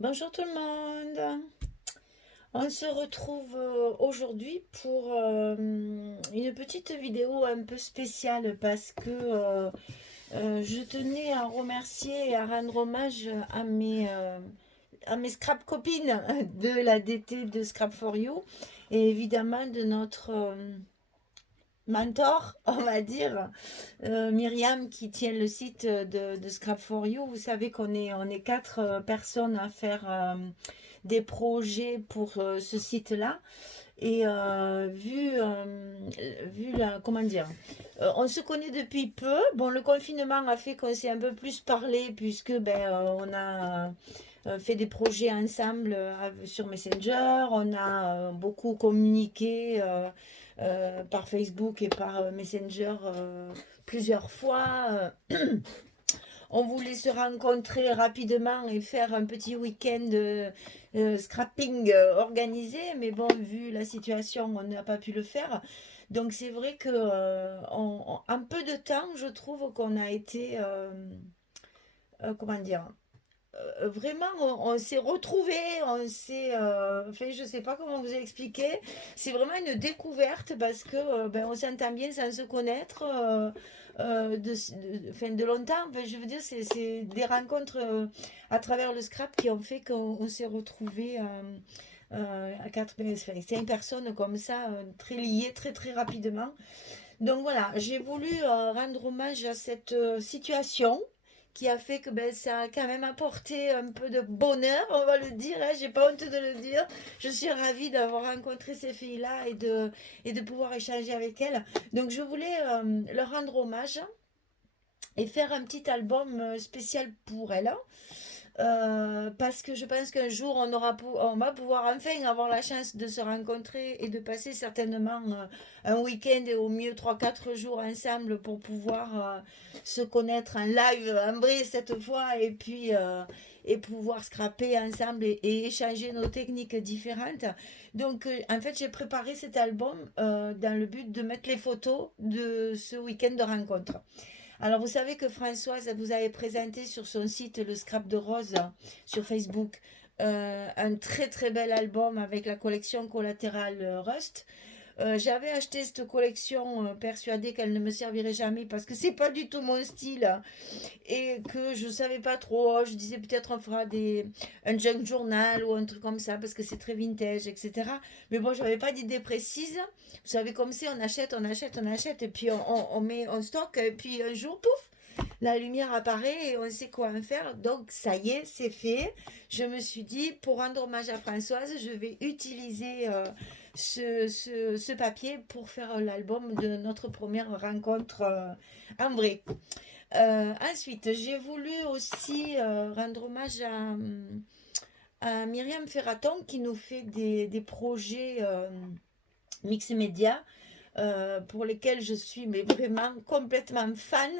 Bonjour tout le monde. On se retrouve aujourd'hui pour une petite vidéo un peu spéciale parce que je tenais à remercier et à rendre hommage à mes scrap copines de la DT de Scrap for You et évidemment de notre mentor, on va dire, Myriam qui tient le site de Scrap for You. Vous savez qu'on est quatre personnes à faire des projets pour ce site-là. Et vu la, comment dire, on se connaît depuis peu. Bon, le confinement a fait qu'on s'est un peu plus parlé puisque on a fait des projets ensemble sur Messenger. On a beaucoup communiqué par Facebook et par Messenger plusieurs fois. On voulait se rencontrer rapidement et faire un petit week-end scrapping organisé, mais bon, vu la situation, on n'a pas pu le faire. Donc c'est vrai que en peu de temps, je trouve qu'on a été, comment dire, vraiment, on s'est retrouvés, on s'est, enfin, je sais pas comment vous expliquer. C'est vraiment une découverte parce que on s'entend bien sans se connaître enfin, de longtemps. Enfin, je veux dire, c'est des rencontres à travers le scrap qui ont fait qu'on s'est retrouvés à quatre, enfin, cinq personnes comme ça, très liées, très très rapidement. Donc voilà, j'ai voulu rendre hommage à cette situation qui a fait que ça a quand même apporté un peu de bonheur, on va le dire, hein, j'ai pas honte de le dire. Je suis ravie d'avoir rencontré ces filles-là et de pouvoir échanger avec elles. Donc je voulais leur rendre hommage et faire un petit album spécial pour elles. Parce que je pense qu'un jour on va pouvoir enfin avoir la chance de se rencontrer et de passer certainement un week-end et au mieux trois quatre jours ensemble pour pouvoir se connaître en live, en vrai cette fois, et pouvoir scraper ensemble et échanger nos techniques différentes. Donc en fait j'ai préparé cet album dans le but de mettre les photos de ce week-end de rencontre. Alors, vous savez que Françoise vous avait présenté sur son site le Scrap de Rose sur Facebook un très très bel album avec la collection collatérale Rust. J'avais acheté cette collection persuadée qu'elle ne me servirait jamais parce que c'est pas du tout mon style et que je savais pas trop. Je disais peut-être on fera un junk journal ou un truc comme ça parce que c'est très vintage, etc. Mais bon, j'avais pas d'idée précise. Vous savez comme c'est, on achète, on achète, on achète et puis on met, on stocke et puis un jour, pouf, la lumière apparaît et on sait quoi en faire. Donc ça y est, c'est fait. Je me suis dit, pour rendre hommage à Françoise, je vais utiliser ce papier pour faire l'album de notre première rencontre en vrai. Ensuite, j'ai voulu aussi rendre hommage à Myriam Ferraton qui nous fait des projets mix média pour lesquels je suis mais vraiment complètement fan.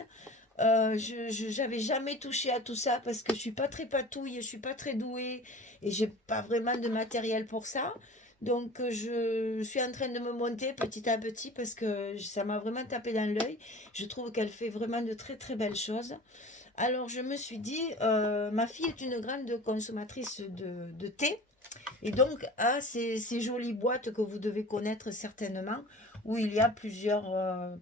J'avais jamais touché à tout ça parce que je suis pas très patouille, je suis pas très douée et j'ai pas vraiment de matériel pour ça. Donc je suis en train de me monter petit à petit parce que ça m'a vraiment tapé dans l'œil. Je trouve qu'elle fait vraiment de très très belles choses. Alors je me suis dit, ma fille est une grande consommatrice de thé. Et donc, à ces jolies boîtes que vous devez connaître certainement, où il y a plusieurs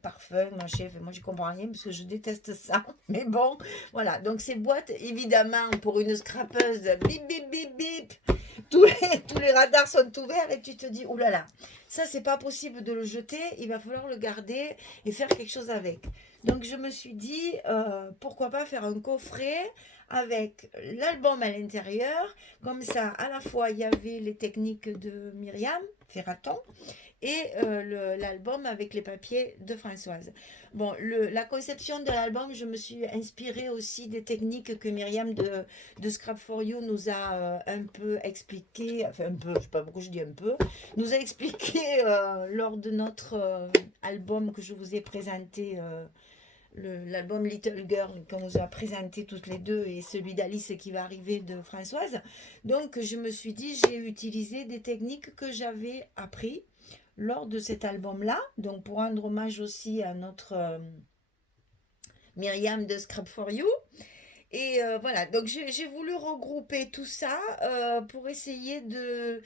parfums, machin. Enfin, moi, j'y comprends rien parce que je déteste ça. Mais bon, voilà. Donc, ces boîtes, évidemment, pour une scrapeuse, bip, bip, bip, bip, tous les radars sont ouverts et tu te dis, oulala, là là, ça, c'est pas possible de le jeter. Il va falloir le garder et faire quelque chose avec. Donc, je me suis dit, pourquoi pas faire un coffret avec l'album à l'intérieur. Comme ça, à la fois, il y avait les techniques de Myriam Ferraton et l'album avec les papiers de Françoise. Bon, la conception de l'album, je me suis inspirée aussi des techniques que Myriam de Scrap for You nous a un peu expliqué, enfin un peu, je sais pas pourquoi je dis un peu, nous a expliqué lors de notre album que je vous ai présenté l'album Little Girl qu'on nous a présenté toutes les deux et celui d'Alice qui va arriver de Françoise. Donc je me suis dit, j'ai utilisé des techniques que j'avais appris lors de cet album-là. Donc pour rendre hommage aussi à notre Myriam de Scrap for You. Et voilà, donc j'ai voulu regrouper tout ça pour essayer de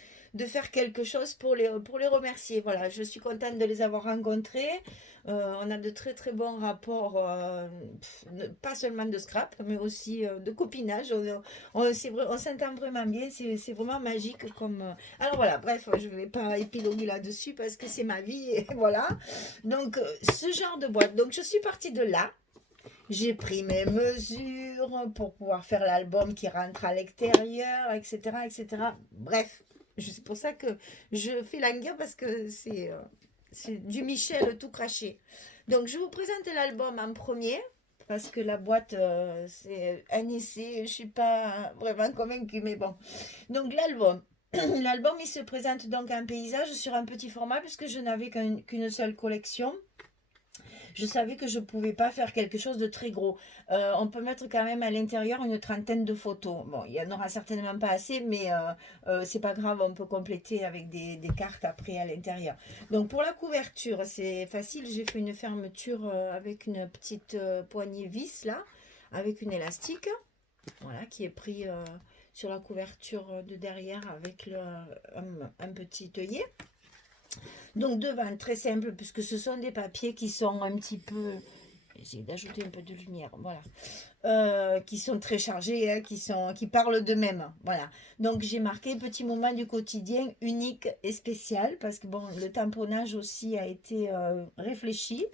faire quelque chose pour les remercier. Voilà, je suis contente de les avoir rencontrés. On a de très très bons rapports, pas seulement de scrap, mais aussi de copinage. On s'entend vraiment bien, c'est vraiment magique comme... Alors voilà, bref, je ne vais pas épiloguer là-dessus parce que c'est ma vie, et voilà. Donc, ce genre de boîte. Donc, je suis partie de là. J'ai pris mes mesures pour pouvoir faire l'album qui rentre à l'extérieur, etc., etc. Bref, c'est pour ça que je fais la guerre parce que c'est du Michel tout craché. Donc, je vous présente l'album en premier parce que la boîte, c'est un essai. Je ne suis pas vraiment convaincue, mais bon. Donc, l'album. L'album, il se présente donc en paysage sur un petit format puisque je n'avais qu'une seule collection. Je savais que je ne pouvais pas faire quelque chose de très gros. On peut mettre quand même à l'intérieur une trentaine de photos. Bon, il n'y en aura certainement pas assez, mais c'est pas grave, on peut compléter avec des cartes après à l'intérieur. Donc pour la couverture, c'est facile. J'ai fait une fermeture avec une petite poignée vis là, avec une élastique, voilà, qui est pris sur la couverture de derrière avec un petit œillet. Donc devant, très simple, puisque ce sont des papiers qui sont un petit peu... Essayer d'ajouter un peu de lumière, voilà. Qui sont très chargés, hein, qui parlent d'eux-mêmes, voilà. Donc j'ai marqué petit moment du quotidien unique et spécial, parce que bon, le tamponnage aussi a été réfléchi.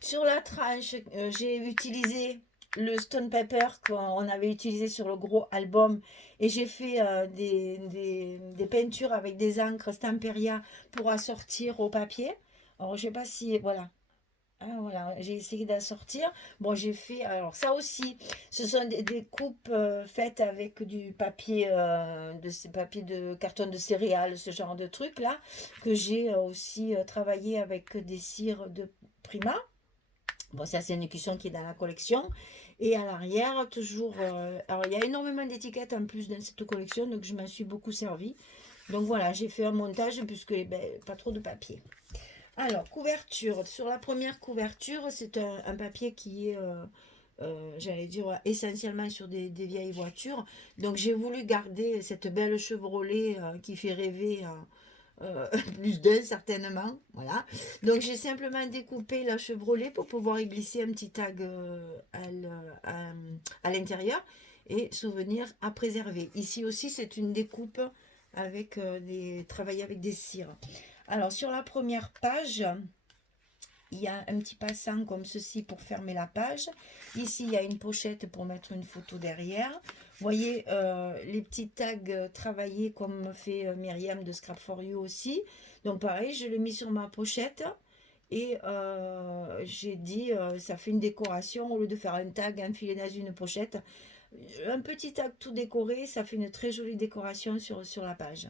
Sur la tranche, j'ai utilisé le stone paper qu'on avait utilisé sur le gros album et j'ai fait des peintures avec des encres Stamperia pour assortir au papier. Alors je sais pas si voilà. Ah, voilà, j'ai essayé d'assortir. Bon, j'ai fait. Alors, ça aussi, ce sont des coupes faites avec du papier, de ces papiers de carton de céréales, ce genre de truc là, que j'ai aussi travaillé avec des cires de Prima. Bon, ça, c'est une écusson qui est dans la collection. Et à l'arrière, toujours. Alors, il y a énormément d'étiquettes en plus dans cette collection, donc je m'en suis beaucoup servi. Donc voilà, j'ai fait un montage puisque ben, pas trop de papier. Alors, couverture. Sur la première couverture, c'est un papier qui est, j'allais dire, essentiellement sur des vieilles voitures. Donc, j'ai voulu garder cette belle Chevrolet qui fait rêver plus d'un certainement. Voilà. Donc, j'ai simplement découpé la Chevrolet pour pouvoir y glisser un petit tag à l'intérieur et souvenir à préserver. Ici aussi, c'est une découpe avec travaillée avec des cires. Alors, sur la première page, il y a un petit passant comme ceci pour fermer la page. Ici, il y a une pochette pour mettre une photo derrière. Vous voyez les petits tags travaillés comme fait Myriam de Scrap for You aussi. Donc, pareil, je l'ai mis sur ma pochette. Et j'ai dit, ça fait une décoration. Au lieu de faire un tag enfilé dans une pochette, un petit tag tout décoré, ça fait une très jolie décoration sur la page.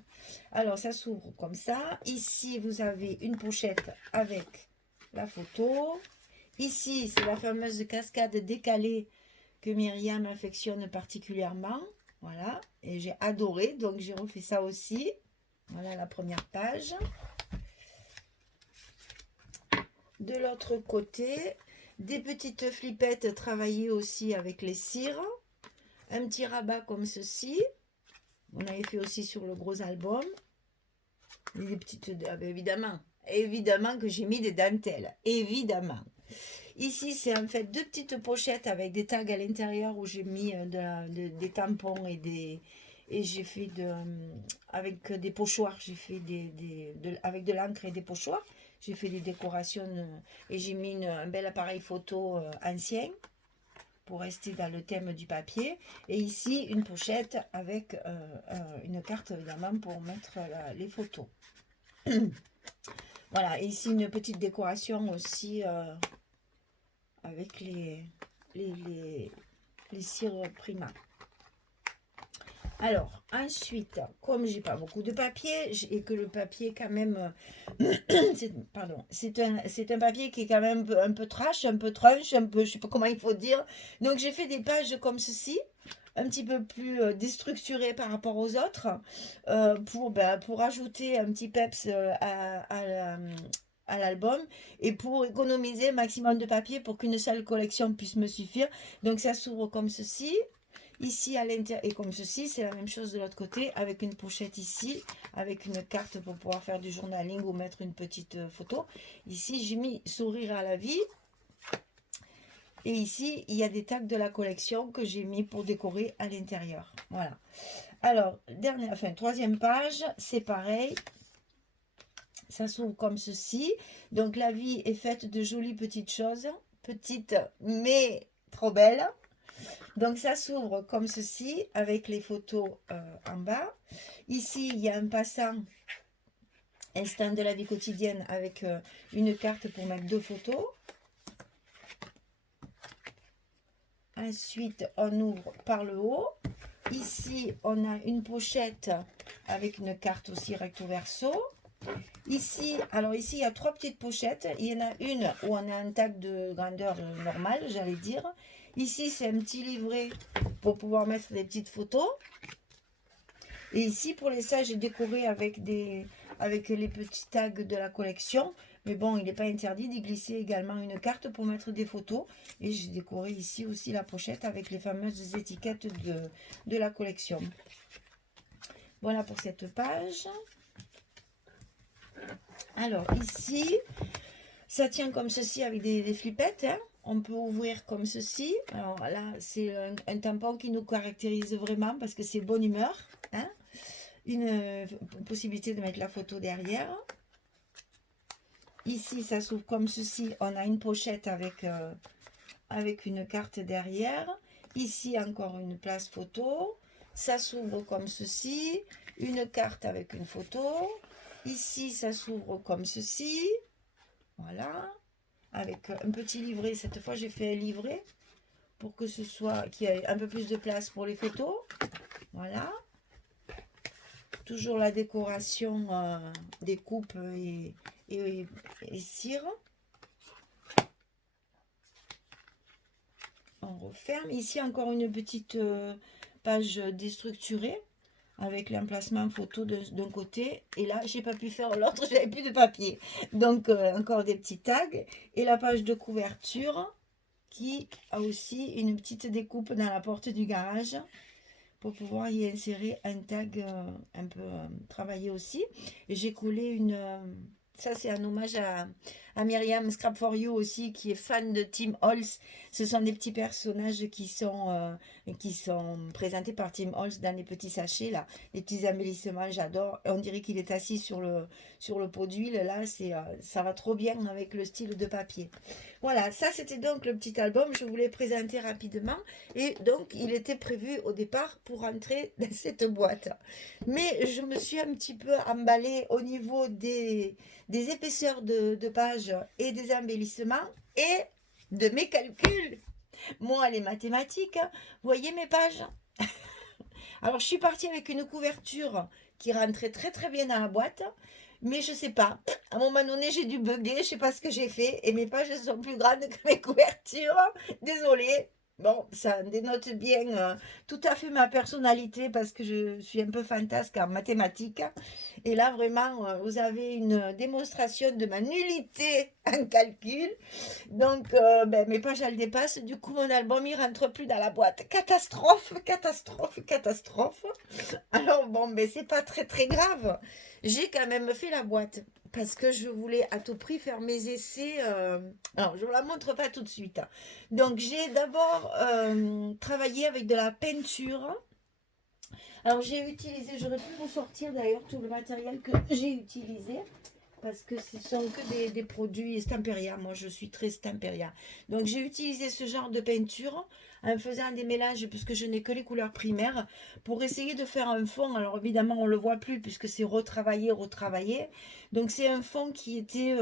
Alors, ça s'ouvre comme ça. Ici, vous avez une pochette avec la photo. Ici, c'est la fameuse cascade décalée que Myriam affectionne particulièrement. Voilà, et j'ai adoré, donc j'ai refait ça aussi. Voilà la première page. De l'autre côté, des petites flippettes travaillées aussi avec les cires. Un petit rabat comme ceci. On avait fait aussi sur le gros album. Des petites... Ah ben évidemment que j'ai mis des dentelles. Évidemment. Ici, c'est en fait deux petites pochettes avec des tags à l'intérieur où j'ai mis des tampons et j'ai fait avec des pochoirs. J'ai fait avec de l'encre et des pochoirs. J'ai fait des décorations et j'ai mis un bel appareil photo ancien pour rester dans le thème du papier. Et ici, une pochette avec une carte, évidemment, pour mettre les photos. Voilà, et ici, une petite décoration aussi avec les cires Prima. Alors, ensuite, comme j'ai pas beaucoup de papier et que le papier quand même, c'est un papier qui est quand même un peu trash, un peu tranche, un peu, je sais pas comment il faut dire. Donc j'ai fait des pages comme ceci, un petit peu plus déstructurées par rapport aux autres, pour ajouter un petit peps à l'album et pour économiser un maximum de papier pour qu'une seule collection puisse me suffire. Donc ça s'ouvre comme ceci. Ici, à l'intérieur, et comme ceci, c'est la même chose de l'autre côté, avec une pochette ici, avec une carte pour pouvoir faire du journaling ou mettre une petite photo. Ici, j'ai mis sourire à la vie. Et ici, il y a des tags de la collection que j'ai mis pour décorer à l'intérieur. Voilà. Alors, troisième page, c'est pareil. Ça s'ouvre comme ceci. Donc, la vie est faite de jolies petites choses. Petites, mais trop belles. Donc, ça s'ouvre comme ceci, avec les photos en bas. Ici, il y a un passant, instant de la vie quotidienne, avec une carte pour mettre 2 photos. Ensuite, on ouvre par le haut. Ici, on a une pochette avec une carte aussi recto verso. Ici, alors ici, il y a 3 petites pochettes. Il y en a une où on a un tag de grandeur normale, j'allais dire. Ici, c'est un petit livret pour pouvoir mettre des petites photos. Et ici, pour les sacs, j'ai décoré avec les petits tags de la collection. Mais bon, il n'est pas interdit d'y glisser également une carte pour mettre des photos. Et j'ai décoré ici aussi la pochette avec les fameuses étiquettes de la collection. Voilà pour cette page. Alors ici, ça tient comme ceci avec des flippettes. Hein. On peut ouvrir comme ceci. Alors là, c'est un tampon qui nous caractérise vraiment parce que c'est bonne humeur. Hein. Une possibilité de mettre la photo derrière. Ici, ça s'ouvre comme ceci. On a une pochette avec une carte derrière. Ici, encore une place photo. Ça s'ouvre comme ceci. Une carte avec une photo. Ici, ça s'ouvre comme ceci. Voilà. Avec un petit livret. Cette fois, j'ai fait un livret pour que ce soit, qu'il y ait un peu plus de place pour les photos. Voilà. Toujours la décoration des coupes et cire. On referme. Ici, encore une petite page déstructurée avec l'emplacement photo d'un côté. Et là, j'ai pas pu faire l'autre, j'avais plus de papier. Donc, encore des petits tags. Et la page de couverture qui a aussi une petite découpe dans la porte du garage pour pouvoir y insérer un tag un peu travaillé aussi. Et j'ai collé une... ça, c'est un hommage à Myriam Scrap for You aussi, qui est fan de Tim Holtz. Ce sont des petits personnages qui sont présentés par Tim Holtz dans les petits sachets, là. Les petits embellissements, j'adore. On dirait qu'il est assis sur le pot d'huile. Là, ça va trop bien avec le style de papier. Voilà, ça, c'était donc le petit album. Je voulais présenter rapidement. Et donc, il était prévu au départ pour rentrer dans cette boîte. Mais je me suis un petit peu emballée au niveau des épaisseurs de pages et des embellissements et de mes calculs. Moi, les mathématiques, vous voyez mes pages? Alors, je suis partie avec une couverture qui rentrait très très bien dans la boîte. Mais je sais pas, à un moment donné, j'ai dû bugger, je sais pas ce que j'ai fait, et mes pages sont plus grandes que mes couvertures. Désolée. Bon, ça dénote bien tout à fait ma personnalité parce que je suis un peu fantasque en mathématiques. Et là, vraiment, vous avez une démonstration de ma nullité en calcul. Donc, mes pages, elles dépassent. Du coup, mon album, il rentre plus dans la boîte. Catastrophe, catastrophe, catastrophe. Alors, bon, c'est pas très, très grave. J'ai quand même fait la boîte parce que je voulais à tout prix faire mes essais. Alors, je ne vous la montre pas tout de suite. Donc, j'ai d'abord travaillé avec de la peinture. Alors, j'ai utilisé, j'aurais pu vous sortir d'ailleurs tout le matériel que j'ai utilisé parce que ce sont que des produits Stamperia. Moi, je suis très Stamperia. Donc, j'ai utilisé ce genre de peinture en faisant des mélanges puisque je n'ai que les couleurs primaires pour essayer de faire un fond. Alors, évidemment, on ne le voit plus puisque c'est retravaillé, retravaillé. Donc, c'est un fond qui était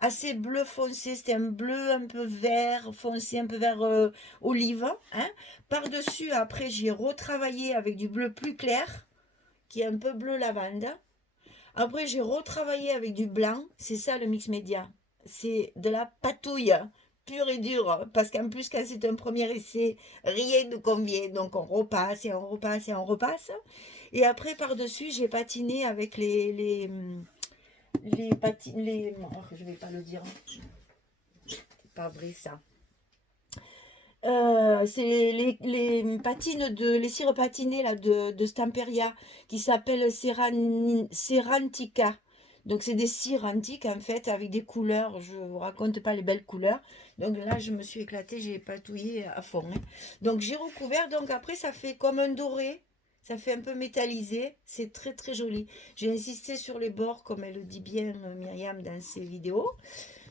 assez bleu foncé. C'était un bleu un peu vert foncé, un peu vert olive. Hein. Par-dessus, après, j'ai retravaillé avec du bleu plus clair qui est un peu bleu lavande. Après, j'ai retravaillé avec du blanc. C'est ça le mix média. C'est de la patouille pure et dure. Parce qu'en plus, quand c'est un premier essai, rien ne convient. Donc, on repasse et on repasse et on repasse. Et après, par-dessus, j'ai patiné avec oh, je vais pas le dire. C'est pas vrai, ça. C'est les patines les cires patinées là, de Stamperia qui s'appellent Cerantica. Donc c'est des cires antiques en fait avec des couleurs, je vous raconte pas les belles couleurs. Donc là je me suis éclatée, j'ai patouillé à fond, hein. Donc j'ai recouvert, donc après ça fait comme un doré, ça fait un peu métallisé, c'est très très joli. J'ai insisté sur les bords comme elle le dit bien Myriam dans ses vidéos.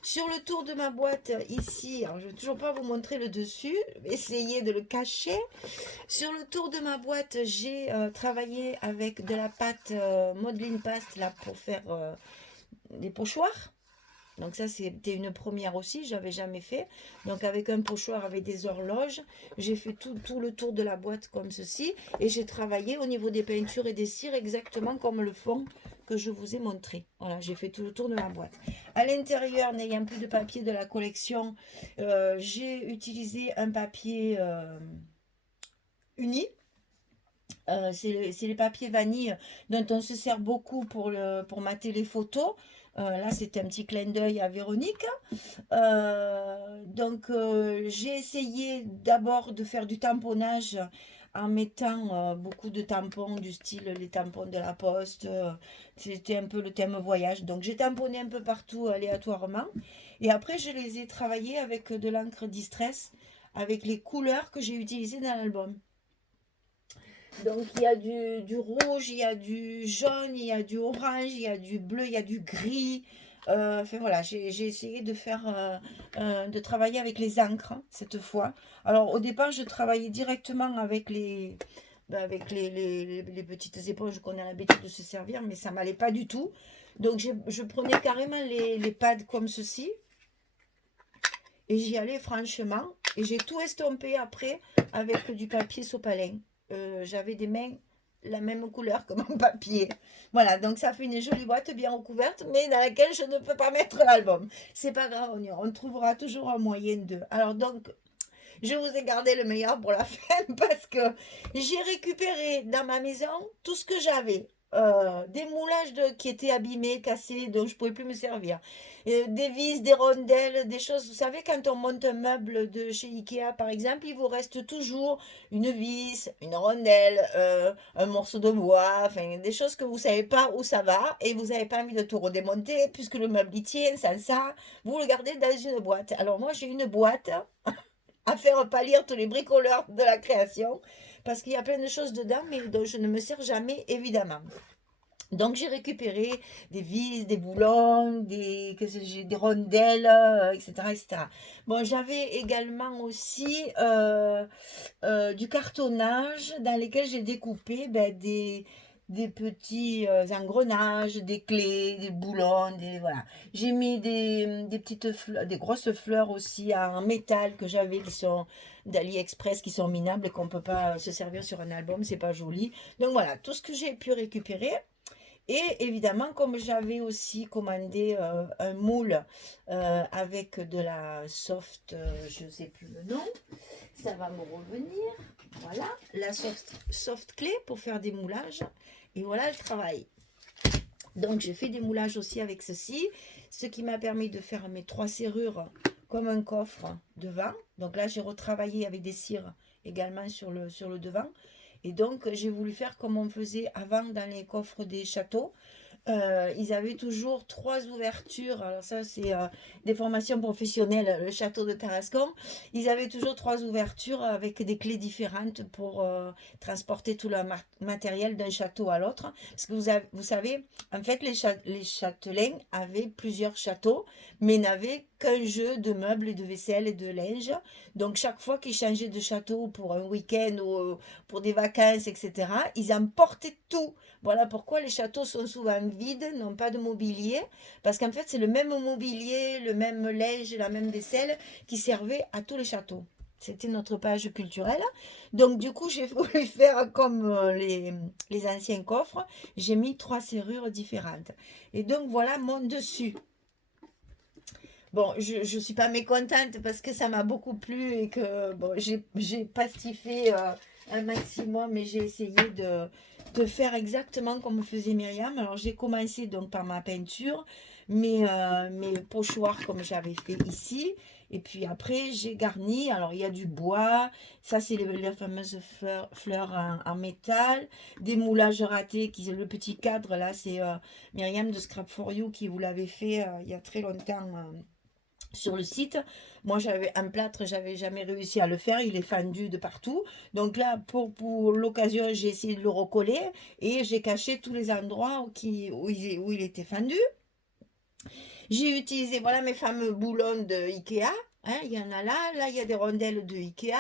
Sur le tour de ma boîte, ici, alors je ne vais toujours pas vous montrer le dessus, essayez de le cacher. Sur le tour de ma boîte, j'ai travaillé avec de la pâte modeling paste là, pour faire des pochoirs. Donc ça, c'était une première aussi, j'avais jamais fait. Donc avec un pochoir avec des horloges, j'ai fait tout le tour de la boîte comme ceci. Et j'ai travaillé au niveau des peintures et des cires exactement comme le fond que je vous ai montré. Voilà, j'ai fait tout le tour de ma boîte. À l'intérieur, n'ayant plus de papier de la collection, j'ai utilisé un papier uni. C'est les papiers vanille dont on se sert beaucoup pour mater les photos. Là, c'était un petit clin d'œil à Véronique. J'ai essayé d'abord de faire du tamponnage en mettant beaucoup de tampons du style les tampons de la poste. C'était un peu le thème voyage. Donc, j'ai tamponné un peu partout aléatoirement. Et après, je les ai travaillés avec de l'encre Distress, avec les couleurs que j'ai utilisées dans l'album. Donc il y a du rouge, il y a du jaune, il y a du orange, il y a du bleu, il y a du gris. Enfin voilà, j'ai essayé de de travailler avec les encres hein, cette fois. Alors au départ, je travaillais directement avec les petites éponges qu'on a l'habitude de se servir, mais ça m'allait pas du tout. Donc je prenais carrément les pads comme ceci et j'y allais franchement. Et j'ai tout estompé après avec du papier sopalin. J'avais des mains la même couleur que mon papier. Voilà, donc ça fait une jolie boîte bien recouverte, mais dans laquelle je ne peux pas mettre l'album. C'est pas grave, on trouvera toujours un moyen de. Alors donc, je vous ai gardé le meilleur pour la fin parce que j'ai récupéré dans ma maison tout ce que j'avais. Des moulages qui étaient abîmés, cassés, dont je ne pouvais plus me servir. Des vis, des rondelles, des choses. Vous savez, quand on monte un meuble de chez Ikea, par exemple, il vous reste toujours une vis, une rondelle, un morceau de bois, enfin, des choses que vous ne savez pas où ça va et vous n'avez pas envie de tout redémonter puisque le meuble y tient, sans ça, vous le gardez dans une boîte. Alors moi, j'ai une boîte à faire pâlir tous les bricoleurs de la création parce qu'il y a plein de choses dedans mais dont je ne me sers jamais évidemment. Donc j'ai récupéré des vis, des boulons, des rondelles, etc., etc. Bon, j'avais également aussi du cartonnage dans lesquels j'ai découpé des petits engrenages, des clés, des boulons, voilà. J'ai mis des petites fleurs, des grosses fleurs aussi en métal que j'avais qui sont d'AliExpress, qui sont minables et qu'on ne peut pas se servir sur un album, c'est pas joli. Donc voilà, tout ce que j'ai pu récupérer. Et évidemment, comme j'avais aussi commandé un moule avec de la soft, je ne sais plus le nom, ça va me revenir. Voilà, la soft clé pour faire des moulages. Et voilà le travail. Donc j'ai fait des moulages aussi avec ceci, ce qui m'a permis de faire mes 3 serrures comme un coffre devant. Donc là j'ai retravaillé avec des cires également sur le devant. Et donc, j'ai voulu faire comme on faisait avant dans les coffres des châteaux. Ils avaient toujours 3 ouvertures. Alors ça, c'est des formations professionnelles, le château de Tarascon. Ils avaient toujours 3 ouvertures avec des clés différentes pour transporter tout le matériel d'un château à l'autre. Parce que vous savez, en fait, les châtelains avaient plusieurs châteaux, mais n'avaient qu'un jeu de meubles et de vaisselle et de linge. Donc, chaque fois qu'ils changeaient de château pour un week-end ou pour des vacances, etc., ils emportaient tout. Voilà pourquoi les châteaux sont souvent vides, n'ont pas de mobilier, parce qu'en fait c'est le même mobilier, le même linge, la même vaisselle qui servait à tous les châteaux. C'était notre page culturelle. Donc du coup j'ai voulu faire comme les anciens coffres, j'ai mis 3 serrures différentes. Et donc voilà mon dessus. Bon, je ne suis pas mécontente parce que ça m'a beaucoup plu et que bon, j'ai pastifié un maximum, mais j'ai essayé de faire exactement comme faisait Myriam. Alors j'ai commencé donc par ma peinture, mes pochoirs comme j'avais fait ici. Et puis après, j'ai garni. Alors, il y a du bois. Ça, c'est les fameuses fleurs en métal. Des moulages ratés. Le petit cadre, là, c'est Myriam de Scrap for You qui vous l'avait fait il y a très longtemps sur le site. Moi, j'avais un plâtre, j'avais jamais réussi à le faire. Il est fendu de partout. Donc là, pour l'occasion, j'ai essayé de le recoller. Et j'ai caché tous les endroits où il était fendu. J'ai utilisé, voilà mes fameux boulons de Ikea. Hein, il y en a là. Là, il y a des rondelles de Ikea.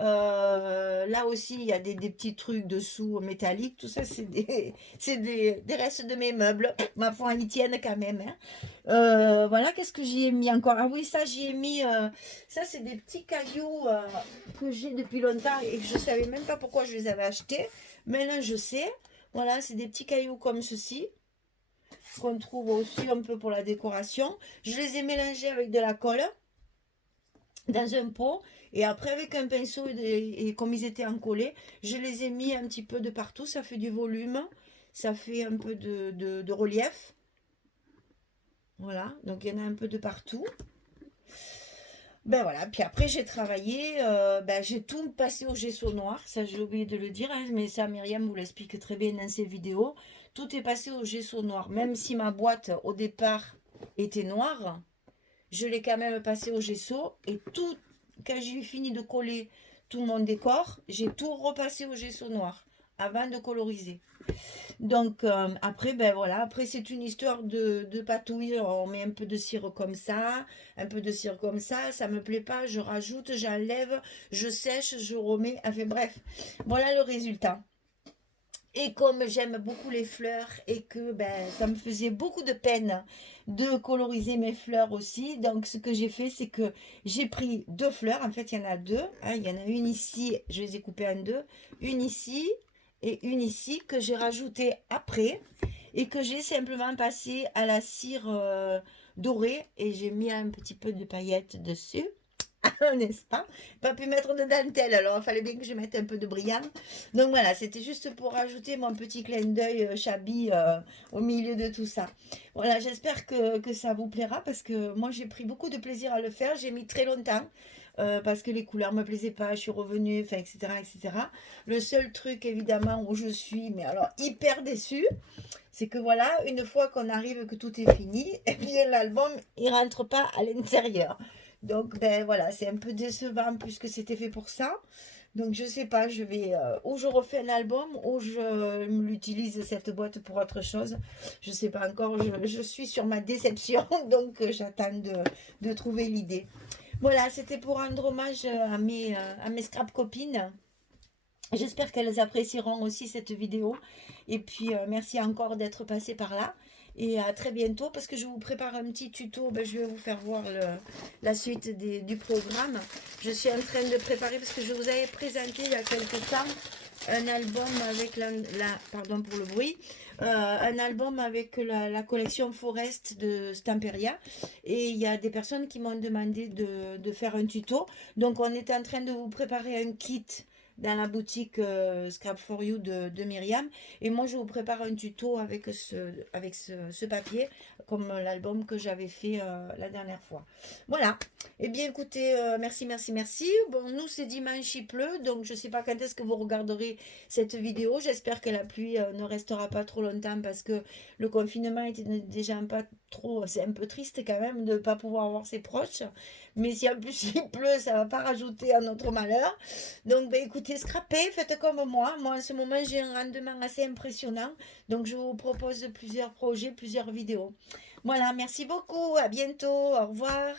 Là aussi, il y a des petits trucs dessous métalliques. Tout ça, c'est des restes de mes meubles. Ma foi, ils tiennent quand même. Hein. Voilà, qu'est-ce que j'y ai mis encore? Ah oui, ça, j'y ai mis. Ça, c'est des petits cailloux que j'ai depuis longtemps et que je ne savais même pas pourquoi je les avais achetés. Maintenant, je sais. Voilà, c'est des petits cailloux comme ceci qu'on trouve aussi un peu pour la décoration. Je les ai mélangés avec de la colle dans un pot et après avec un pinceau et comme ils étaient encollés, je les ai mis un petit peu de partout. Ça fait du volume, ça fait un peu de relief. Voilà, donc il y en a un peu de partout. Ben voilà, puis après j'ai travaillé, j'ai tout passé au gesso noir, ça j'ai oublié de le dire, hein, mais ça Myriam vous l'explique très bien dans ses vidéos. Tout est passé au gesso noir, même si ma boîte au départ était noire, je l'ai quand même passé au gesso et tout, quand j'ai fini de coller tout mon décor, j'ai tout repassé au gesso noir avant de coloriser. Donc après, ben voilà, après c'est une histoire de patouille, on met un peu de cire comme ça, un peu de cire comme ça me plaît pas, je rajoute, j'enlève, je sèche, je remets, enfin bref, voilà le résultat. Et comme j'aime beaucoup les fleurs et que ça me faisait beaucoup de peine de coloriser mes fleurs aussi, donc ce que j'ai fait, c'est que j'ai pris deux fleurs. En fait, il y en a deux. Hein, il y en a une ici, je les ai coupées en deux. Une ici et une ici que j'ai rajoutée après et que j'ai simplement passé à la cire dorée et j'ai mis un petit peu de paillettes dessus. N'est-ce pas? Pas pu mettre de dentelle, alors il fallait bien que je mette un peu de brillant. Donc voilà, c'était juste pour rajouter mon petit clin d'œil shabby au milieu de tout ça. Voilà, j'espère que ça vous plaira parce que moi j'ai pris beaucoup de plaisir à le faire. J'ai mis très longtemps parce que les couleurs me plaisaient pas, je suis revenue, enfin, etc., etc. Le seul truc évidemment où je suis, mais alors hyper déçue, c'est que voilà, une fois qu'on arrive, que tout est fini, et bien l'album, il rentre pas à l'intérieur. Donc, ben voilà, c'est un peu décevant puisque c'était fait pour ça. Donc, je sais pas, je vais ou je refais un album ou je l'utilise cette boîte pour autre chose. Je sais pas encore, je suis sur ma déception, donc j'attends de trouver l'idée. Voilà, c'était pour rendre hommage à mes scrap copines. J'espère qu'elles apprécieront aussi cette vidéo. Et puis, merci encore d'être passé par là. Et à très bientôt parce que je vous prépare un petit tuto. Je vais vous faire voir la suite du programme. Je suis en train de préparer parce que je vous avais présenté il y a quelques temps un album avec pardon pour le bruit, un album avec la collection Forest de Stamperia. Et il y a des personnes qui m'ont demandé de faire un tuto. Donc, on est en train de vous préparer un kit dans la boutique Scrap for You de Myriam. Et moi, je vous prépare un tuto avec ce papier, comme l'album que j'avais fait la dernière fois. Voilà. Eh bien, écoutez, merci, merci, merci. Bon, nous, c'est dimanche, il pleut, donc je ne sais pas quand est-ce que vous regarderez cette vidéo. J'espère que la pluie ne restera pas trop longtemps parce que le confinement était déjà pas trop... C'est un peu triste quand même de ne pas pouvoir voir ses proches. Mais si en plus il pleut, ça ne va pas rajouter à notre malheur. Donc, écoutez, scrapez, faites comme moi. Moi, en ce moment, j'ai un rendement assez impressionnant. Donc, je vous propose plusieurs projets, plusieurs vidéos. Voilà, merci beaucoup. À bientôt. Au revoir.